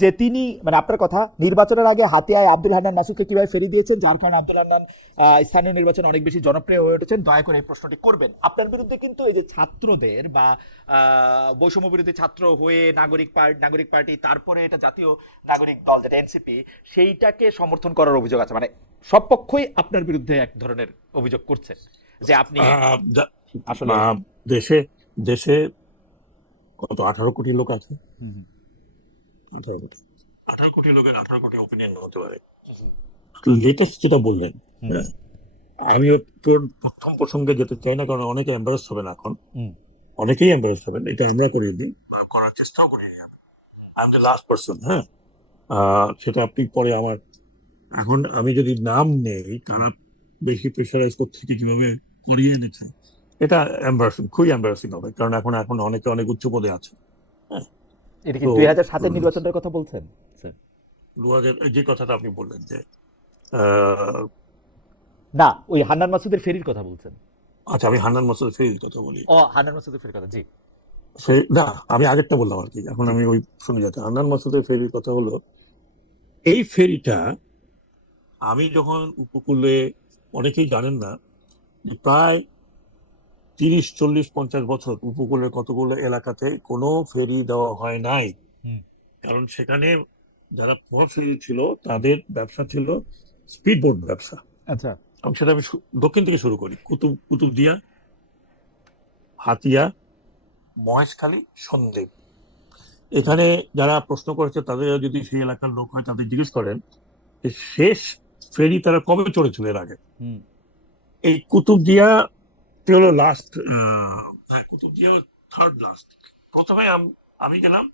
যে তিনি মানে আপনার কথা নির্বাচনের আগে হাতিয়ায় আব্দুল হান্নান মাসুদকে কিভাবে ফেরি দিয়েছেন, যার কারণে আব্দুল হান্নান স্থানীয় নির্বাচন অনেক বেশি জনপ্রিয় হয়ে উঠেছেন। দয়া করে এই প্রশ্নটি করবেন। আপনার বিরুদ্ধে কিন্তু এই যে ছাত্রদের বা বৈষম্য বিরোধী ছাত্র হয়ে নাগরিক পার্টি, তারপরে এটা জাতীয় নাগরিক দল যেটা এনসিপি, সেইটাকে সমর্থন করার অভিযোগ আছে। মানে সব পক্ষই আপনার বিরুদ্ধে এক ধরনের অভিযোগ করছে যে আপনি আসলে দেশে দেশে কত 18 কোটি লোক আছে। 18 কোটি 18 কোটি লোকের 18 কোটি অপিনিয়ন হতে পারে। লেটেস্ট যেটা বললেন, আমি তোর প্রথম প্রসঙ্গে যেতে চাই না, কারণ অনেকে এম্বারেস হবেন, এখন অনেকেই এম্বারেস হবেন। এটা আমরা করিয়ে দিই, করার চেষ্টাও করি। I am the last person. হ্যাঁ, সেটা আপনি পরে আমার, এখন আমি যদি নাম নেই কারা বেশি প্রেশারাইজ করছে কি কিভাবে করিয়ে এনেছে, এটা এম্বারাসিং, খুবই এম্বারাসিং হবে, কারণ এখন অনেকে অনেক উচ্চ পদে আছে। হ্যাঁ, এটা কি 2007-এর নির্বাচনের কথা বলছেন? 2000 যে কথাটা আপনি বললেন যে না, ওই হান্নান মাসুদের ফেরির কথা বলছেন। আচ্ছা, আমি হান্নান মাসুদের ফেরির কথা বলি। ও, হান্নান মাসুদের ফেরির কথা, জি। না, আমি আগেরটা বললাম আর কি, এখন আমি ওই শুনে যাচ্ছি। হান্নান মাসুদের ফেরির কথা হলো, এই ফেরিটা আমি যখন উপকূলে, অনেকেই জানেন না, প্রায় 30, 40, 50 বছর উপকূলের কতগুলো এলাকাতে কোনো ফেরি দেওয়া হয় নাই। কারণ সেখানে যারা প্রভাবশালী ছিল তাদের ব্যবসা ছিল স্পিড বোট ব্যবসা। আচ্ছা, এবং সেটা আমি দক্ষিণ থেকে শুরু করি, কুতুবদিয়া, হাতিয়া, মহেশখালী, সন্দ্বীপ। এখানে যারা প্রশ্ন করেছে তাদের যদি সেই এলাকার লোক হয়, তাদের জিজ্ঞেস করেন যে শেষ ফেরি তারা কবে চড়েছিল এর আগে। এই কুতুবদিয়া হলো লাস্ট, কুতুবদিয়া থার্ড লাস্ট। প্রথমে আমি গেলাম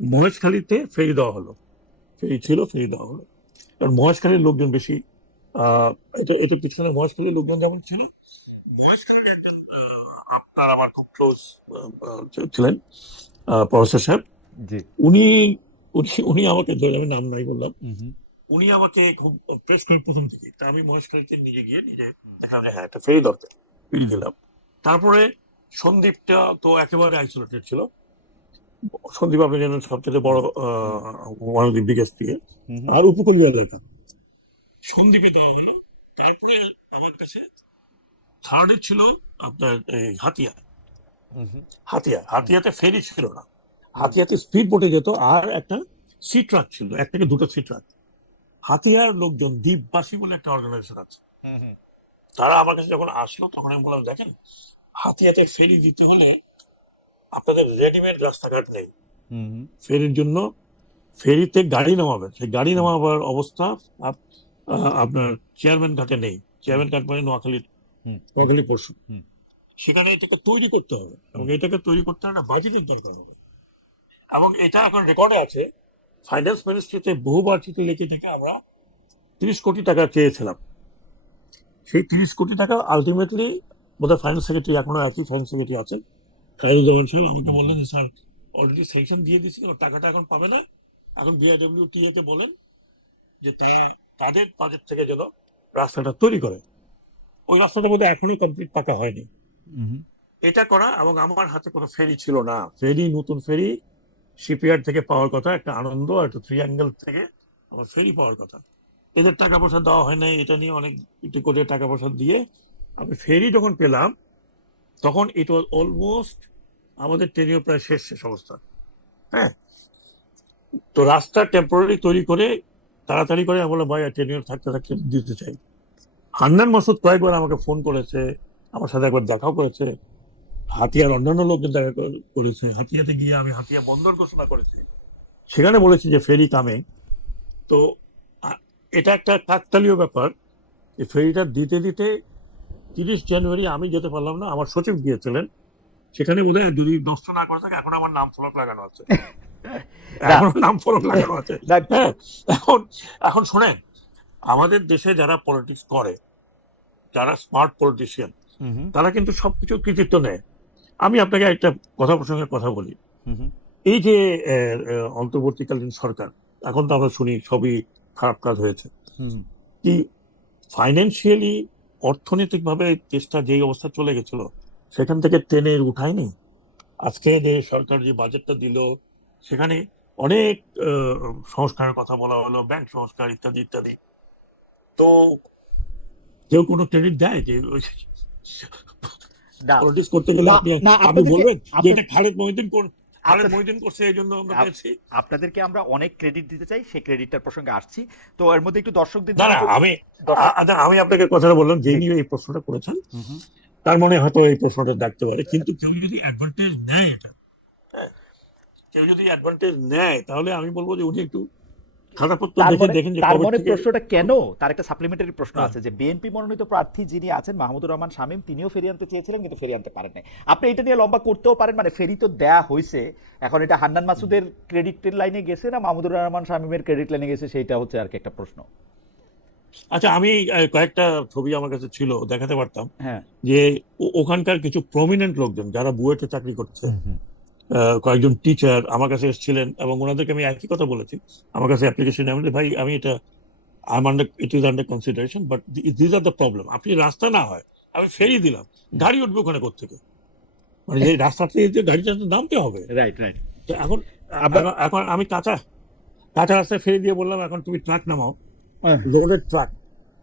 মহেশখালীতে ফেরি দেওয়া হলো, ফেরি দেওয়া হলো, কারণ মহেশখালীর লোকজন বেশি। এটা পিছনে মহেশখালীর লোকজন যেমন ছিল, মহেশখালীর একজন আপনার আমার খুব ক্লোজ ছিলেন, প্রফেসর সাহেব। উনি উনি আমাকে, আমি নাম নাই বললাম, উনি আমাকে খুব প্রেস করেন প্রথম থেকে। তা আমি মহেশখালীতে নিজে দেখলাম যে হ্যাঁ, একটা ফেরি দরকার, ফেরি দিলাম। তারপরে সন্দ্বীপটা তো একেবারে আইসোলেটেড ছিল। সন্দ্বীপ আপনি জানেন সবচেয়ে বড়, ওয়ান অফ দি বিগেস্ট দিয়ে, আর উপকূলীয় এলাকা। সন্দ্বীপে দেওয়া হলো। তারপরে আমার কাছে থার্ডে ছিল আপনার হাতিয়াতে ফেরি ছিল না, হাতিয়াতে স্পিড বোটে যেত, আর একটা সি ট্রাক ছিল, 1 থেকে 2টা সি ট্রাক। হাতিয়ার লোকজন, দ্বীপবাসী বলে একটা অর্গানাইজেশন আছে, তারা আমার কাছে যখন আসলো তখন আমি বললাম, দেখেন হাতিয়াতে ফেরি দিতে হলে আপনাদের রেডিমেড রাস্তাঘাট নেই, ফেরির জন্য ফেরিতে গাড়ি নামাবেন, সেই গাড়ি নামাবার অবস্থা আপনার চেয়ারম্যান ঘাটে নেই। চেয়ারম্যান ঘাট মানে নোয়াখালী পরশু, সেখানে এটাকে তৈরি করতে হবে, এবং এটাকে তৈরি করতে হলে বাজেটের দরকার হবে। এবং এটা এখন রেকর্ডে আছে, ফাইন্যান্স মিনিস্ট্রিতে বহুবার চিঠি লিখে থেকে আমরা 30 কোটি টাকা চেয়েছিলাম। সেই 30 কোটি টাকা আলটিমেটলি বোধহয় ফাইন্যান্স সেক্রেটারি, এখনো একই ফাইন্যান্স সেক্রেটারি আছেন, খায়রুজ্জামান সাহেব, আমাকে বললেন যে স্যার অলরেডি স্যাংশন দিয়ে দিচ্ছি, টাকাটা এখন পাবে না, এখন বিআইডব্লিউটিএ তে বলেন যে তাদের বাজেট থেকে যেন রাস্তাটা তৈরি করে। ওই রাস্তাটা বোধহয় এখনো কমপ্লিট পাকা হয়নি। এটা করা, এবং আমার হাতে কোনো ফেরি ছিল না। নতুন ফেরি শিপইয়ার্ড থেকে পাওয়ার কথা, একটা আনন্দ আর একটা ট্রিয়াঙ্গেল থেকে আমার ফেরি পাওয়ার কথা। এদের টাকা পয়সা দেওয়া হয় নাই, এটা নিয়ে অনেক করে টাকা পয়সা দিয়ে আমি ফেরি যখন পেলাম, তখন ইট ওয়াজ অলমোস্ট আমাদের টেনিওর প্রায় শেষ অবস্থা। হ্যাঁ, তো রাস্তা টেম্পোরারি তৈরি করে তাড়াতাড়ি করে আমি বললাম, ভাই টেনিওর থাকতে দিতে চাই। হান্নান মাসুদ কয়েকবার আমাকে ফোন করেছে, আমার সাথে একবার দেখাও করেছে, হাতিয়ার অন্যান্য লোকজন দেখা করেছে। হাতিয়াতে গিয়ে আমি হাতিয়া বন্দর ঘোষণা করেছি, সেখানে বলেছি যে ফেরি কামে। তো এটা একটা কাকতালীয় ব্যাপার, এই ফেরিটা দিতে 30 জানুয়ারি আমি যেতে পারলাম না, আমার সচিব গিয়েছিলেন। সেখানে বোধহয় যদি নষ্ট না করে থাকে, এখন আমার নাম ফলক লাগানো আছে, হ্যাঁ, এখন শোনেন, আমাদের দেশে যারা পলিটিক্স করে, যারা স্মার্ট পলিটিশিয়ান, তারা কিন্তু সবকিছু কৃতিত্ব নেয়। আমি আপনাকে একটা প্রসঙ্গে কথা বলি। এই যে অন্তর্বর্তীকালীন সরকার, এখন তো আমরা শুনি সবই খারাপ কাজ হয়েছে, কি ফাইন্যান্সিয়ালি, অর্থনৈতিক ভাবে দেশটা যে অবস্থা চলে গেছিল, সেখান থেকে টেনে উঠায়নি। আজকে যে সরকার যে বাজেটটা দিল, সেখানে অনেক সংস্কারের কথা বলা হলো, ব্যাংক সংস্কার ইত্যাদি ইত্যাদি। তো কেউ কোনো ক্রেডিট দেয় যে না পলিটিক্স করতে গেলে না আপনি না আপনি আপনাদেরকে বলবেন যে আপনার এটা খালেদ আপনাদের মহিউদ্দিন করছে এই জন্য আমরা আপ- পেয়েছি। আপনাদেরকে আমরা অনেক ক্রেডিট দিতে চাই, সেই ক্রেডিটটার প্রসঙ্গে আসছি। তো এর মধ্যে একটু দর্শকদের না জন্য না, বলি। দর্শক আচ্ছা, আমি আপনাকে কথাটা বললাম যে জি। নিয়ে এই প্রশ্নটা করেছেন, হুম হুম। তার মনে হয়তো এই প্রশ্নটা দেখতে পারে, কিন্তু কেউ যদি অ্যাডভান্টেজ নেয় এটা, হ্যাঁ, কেউ যদি অ্যাডভান্টেজ নেয় তাহলে আমি বলবো যে উনি একটু খাতাপত্র দেখে দেখেন যে তার কবে মনে থেকে। প্রশ্নটা কেন, তার একটা সাপ্লিমেন্টারি প্রশ্ন হ্যাঁ, আছে যে বিএনপি মনোনীত প্রার্থী যিনি আছেন মাহমুদুর রহমান শামীম, তিনিও ফেরি আনতে চেয়েছিলেন কিন্তু ফেরি আনতে পারেন নাই। আপনি এটা নিয়ে লম্বা করতেও পারেন, মানে ফেরি তো দেয়া হয়েছে, এখন এটা হান্নান মাসুদের ক্রেডিটের লাইনে গেছে না মাহমুদুর রহমান শামীমের ক্রেডিট লাইনে গেছে, সেইটা হচ্ছে আর কি একটা প্রশ্ন। আচ্ছা, আমি কয়েকটা ছবি আমার কাছে ছিল, দেখাতে পারতাম হ্যাঁ। যে ওখানকার কিছু প্রমিনেন্ট লোকজন যারা বুয়েটে চাকরি করছে, হুম হুম। কয়েকজন টিচার আমার কাছে এসেছিলেন এবং ওনাদেরকে আমি একই কথা বলেছি। আমার কাছে অ্যাপ্লিকেশন, আমি বলি, ভাই আমি এটা it is under consideration, but this are the problem. আপনি রাস্তা না হয় আমি ফেরি দিলাম, গাড়ি উঠবে ওখানে কোথেকে? মানে যে রাস্তা থেকে যে গাড়িটা তো নামতে হবে। Right right. তো এখন আমরা এখন আমি কাঁচা কাঁচা রাস্তায় ফেরি দিয়ে বললাম এখন তুমি ট্রাক নামাও, লোডেড ট্রাক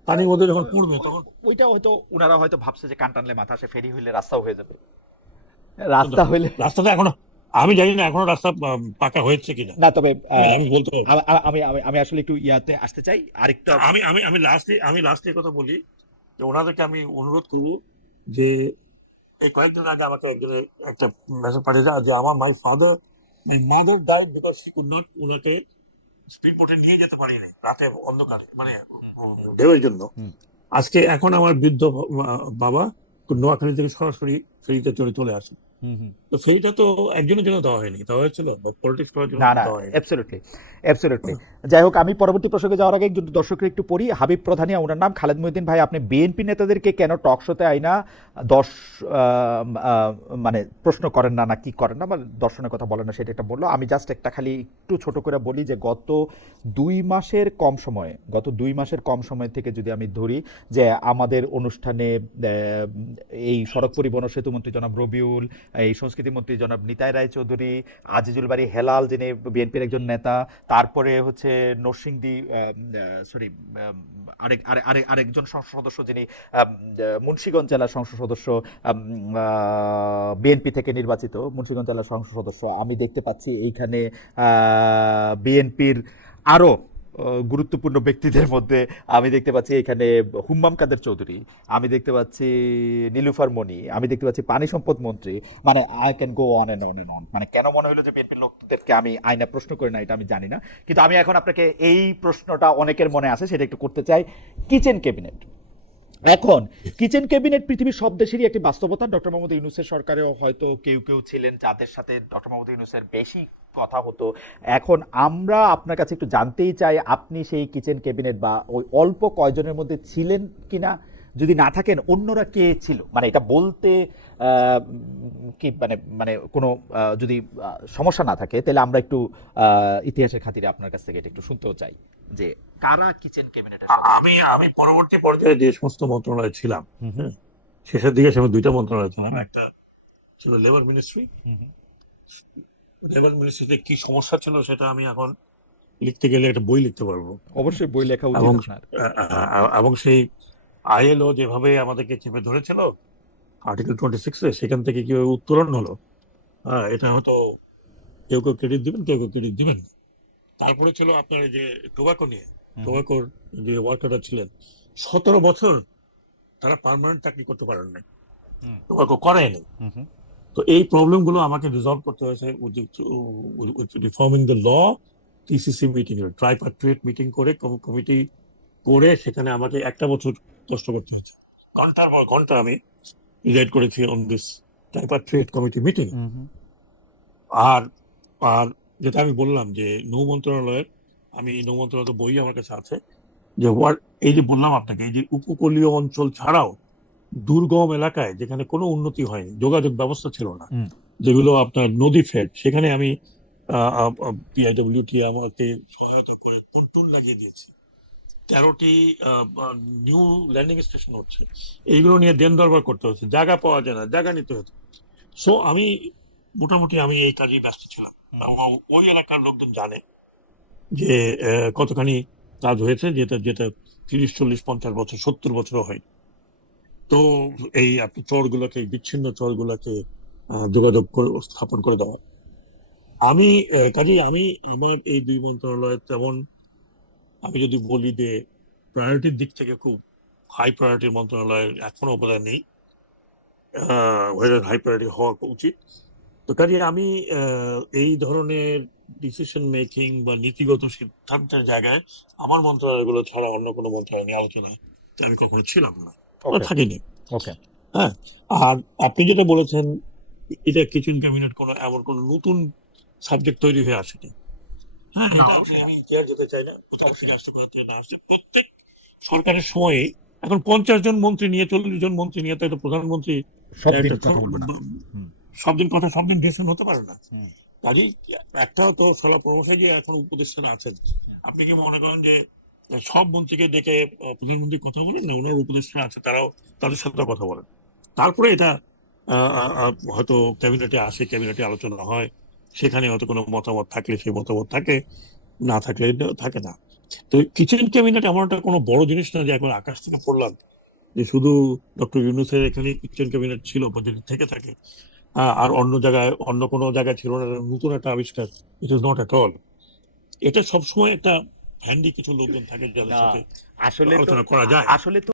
পানির মধ্যে যখন পড়বে তখন। ওইটা হয়তো ওনারা হয়তো ভাবছে যে কান টানলে মাথা আসে, ফেরি হইলে রাস্তাও হয়ে যাবে, রাস্তা হইলে। রাস্তাটা এখনো আমি জানি না এখনো রাস্তা পাকা হয়েছে কিনা, না তবে আমি বলতে পারবো না। আমি আমি আমি আসলে একটু ইয়াতে আসতে চাই আরেকটা। আমি আমি আমি লাস্টে কথা বলি যে ওনাদেরকে আমি অনুরোধ করবো যে এই কয়েকদিন আগে আমাকে একজনের একটা মেসেজ পাঠিয়েছে যে আমার my mother died because she could not, ওনাকে স্পিড বোটে নিয়ে যেতে পারিনি রাতে অন্ধকারে, মানে ঢেউয়ের জন্য। হুম। আজকে এখন আমার বৃদ্ধ বাবা নোয়াখালী থেকে সরাসরি ফেরিতে চলে আসে। হুম হুম। তো ফেরিটা তো একজনের জন্য দেওয়া হয়নি, দেওয়া হয়েছিল পলিটিক্স করার জন্য না না, দেওয়া হয়নি। Absolutely absolutely. যাই হোক, আমি পরবর্তী প্রসঙ্গে যাওয়ার আগে একটু দর্শকরা একটু পড়ি। হাবিব প্রধানিয়া, ওনার নাম খালেদ মহিউদ্দিন ভাই, আপনি বিএনপি নেতাদেরকে কেন টক শোতে আইনা দশ মানে প্রশ্ন করেন না, না কি করেন না, বা দর্শনের কথা বলেন না, সেটা একটা বললো। আমি জাস্ট একটা খালি একটু ছোট করে বলি যে গত 2 মাসের কম সময় থেকে যদি আমি ধরি যে আমাদের অনুষ্ঠানে এই সড়ক পরিবহন ও সেতু মন্ত্রী জনাব রবিউল, এই সংস্কৃতি মন্ত্রী জনাব নিতাই রায়চৌধুরী, আজিজুল বাড়ি হেলাল যিনি বিএনপির একজন নেতা, তারপরে হচ্ছে নরসিংদী সরি আরেকজন সংসদ সদস্য যিনি মুন্সিগঞ্জ জেলার সংসদ সদস্য, বিএনপি থেকে নির্বাচিত মুন্সিগঞ্জ জেলার সংসদ সদস্য, আমি দেখতে পাচ্ছি এইখানে বিএনপির আরও গুরুত্বপূর্ণ ব্যক্তিদের মধ্যে আমি দেখতে পাচ্ছি এখানে হুম্মাম কাদের চৌধুরী, আমি দেখতে পাচ্ছি নীলুফার মনি, আমি দেখতে পাচ্ছি পানি সম্পদ মন্ত্রী, মানে I can go on and on and on. মানে কেন মনে হলো যে বিএনপির লোকদেরকে আমি আইনা প্রশ্ন করি না এটা আমি জানি না, কিন্তু আমি এখন আপনাকে এই প্রশ্নটা অনেকের মনে আছে সেটা একটু করতে চাই। কিচেন ক্যাবিনেট, এখন কিচেন ক্যাবিনেট পৃথিবীর সব দেশেরই একটি বাস্তবতা। ডক্টর মোহাম্মদ ইউনূসের সরকারেও হয়তো কেউ কেউ ছিলেন যাদের সাথে ডক্টর মোহাম্মদ ইউনূসের বেশি কথা হতো। এখন আমরা আপনার কাছে একটু জানতেই চাই আপনি সেই কিচেন ক্যাবিনেট বা ওই অল্প কয়জনের মধ্যে ছিলেন কিনা, যদি না থাকেন অন্যরা কে ছিল, মানে এটা বলতে কি মানে মানে কোনো যদি সমস্যা না থাকে তাহলে আমরা একটু ইতিহাসের খাতিরে আপনার কাছ থেকে এটা একটু শুনতেও চাই যে কারা কিচেন ক্যাবিনেটের সদস্য। আমি পরবর্তী পর্যায়ে যে সমস্ত মন্ত্রণালয় ছিলাম, হুম হুম। শেষের দিকে আমি 2টা মন্ত্রণালয় ছিলাম। একটা ছিল লেবার মিনিস্ট্রি। হুম হুম। লেবার মিনিস্ট্রিতে কি সমস্যা ছিল সেটা আমি এখন লিখতে গেলে একটা বই লিখতে পারবো। অবশ্যই বই লেখা উচিত এবং আপনার। এবং সেই আইএলও যেভাবে আমাদেরকে চেপে ধরেছিল আর্টিকেল 26-এ, সেখান থেকে কিভাবে উত্তরণ হলো, এটা হয়তো কেউ কেউ ক্রেডিট দিবেন, কেউ কেউ ক্রেডিট দিবেন না। তারপরে ছিল আপনার এই যে টোবাকো নিয়ে, টোবাকোর যে ওয়ার্কাররা ছিলেন 17 বছর তারা পার্মানেন্ট চাকরি করতে পারেন নাই, টোবাকো করেনি। তো এই প্রবলেম গুলো আমাকে রিজলভ করতে হয়েছে reforming the law, TCC meeting, tripartite meeting করে, কমিটি করে, সেখানে আমাকে 1টা বছর কষ্ট করতে হয়েছে। ঘন্টার পর ঘন্টা আমি প্রিজাইড করেছি অন দিস ট্রাইপার্ট্রিয়েট কমিটি মিটিং। আর আর যেটা আমি বললাম যে নৌ মন্ত্রণালয়ের, আমি নৌ মন্ত্রণালয়ের বই আমার কাছে আছে, যে এই যে বললাম আপনাকে, এই যে উপকূলীয় অঞ্চল ছাড়াও দুর্গম এলাকায় যেখানে কোনো উন্নতি হয়নি, যোগাযোগ ব্যবস্থা ছিল না, যেগুলো আপনার নদী ফেড, সেখানে আমি পিআইডব্লিউটি আমাকে সহায়তা করে পন্টুন লাগিয়ে দিয়েছি। 13টি নিউ ল্যান্ডিং স্টেশন হচ্ছে, এইগুলো নিয়ে দেন দরবার করতে হচ্ছে, জায়গা পাওয়া যায় না, জায়গা নিতে হচ্ছে। সো আমি মোটামুটি এই কাজে ব্যস্ত ছিলাম। ওই এলাকার লোকজন জানে যে কতখানি কাজ হয়েছে, যেটা যেটা 30, 40, 50 বছর, 70 বছরও হয়। তো এই আপনি চরগুলোকে, বিচ্ছিন্ন চরগুলোকে যোগাযোগ করে স্থাপন করে দেওয়া। আমি কাজেই আমি আমার এই দুই মন্ত্রণালয় তেমন, আমি যদি বলি যে প্রায়োরিটির দিক থেকে খুব হাই প্রায়োরিটির মন্ত্রণালয় এখনো বোধহয় নেই, হাই প্রায়োরিটি হওয়া উচিত। তো কাজে আমি এই ধরনের ডিসিশন মেকিং বা নীতিগত সিদ্ধান্তের জায়গায় আমার মন্ত্রণালয়গুলো ছাড়া অন্য কোনো মন্ত্রণালয় নিয়ে আলোচনা আমি কখনো ছিলাম না, ওকে থাকিনি। ওকে হ্যাঁ, আর আপনি যেটা বলেছেন, এটা কিচেন ক্যাবিনেট কোনো এমন কোনো নতুন সাবজেক্ট তৈরি হয়ে আসেনি। হ্যাঁ, এটা আমি ইতিহাস যেতে চাই না, কোথাও থেকে আসছে, কোথা থেকে না আসছে। প্রত্যেক সরকারের সময়ে এখন 50 জন মন্ত্রী নিয়ে, 40 জন মন্ত্রী নিয়ে তো এটা প্রধানমন্ত্রী সব দিন একটা কথা বলবো না। হুম, সব দিন কথা, সব দিন ডিসিশন হতে পারে না। হুম। কাজেই একটা তো সলা প্রমোশনে গিয়ে এখন উপদেষ্টা আছেন, আপনি কি মনে করেন যে সব মন্ত্রীকে ডেকে প্রধানমন্ত্রী কথা বলেন না? ওনার উপদেষ্টা আছে, তারাও তাদের সাথে কথা বলেন। তারপরে এটা হয়তো ক্যাবিনেটে আসে, ক্যাবিনেটে আলোচনা হয়, সেখানে হয়তো কোনো মতামত থাকলে সেই মতামত থাকে, না থাকলে থাকে না। তো কিচেন ক্যাবিনেট এমন একটা কোনো বড় জিনিস না যে একবার আকাশ থেকে পড়লাম যে শুধু ডক্টর ইউনূসের এখানে কিচেন ক্যাবিনেট ছিল বা যদি থেকে থাকে, আর অন্য জায়গায়, অন্য কোনো জায়গায় ছিল না, নতুন একটা আবিষ্কার। It is not at all. এটা সবসময় একটা হ্যান্ডি কিছু লোকজন থাকে যাদের না সাথে আসলে তো আলোচনা করা যায়। আসলে তো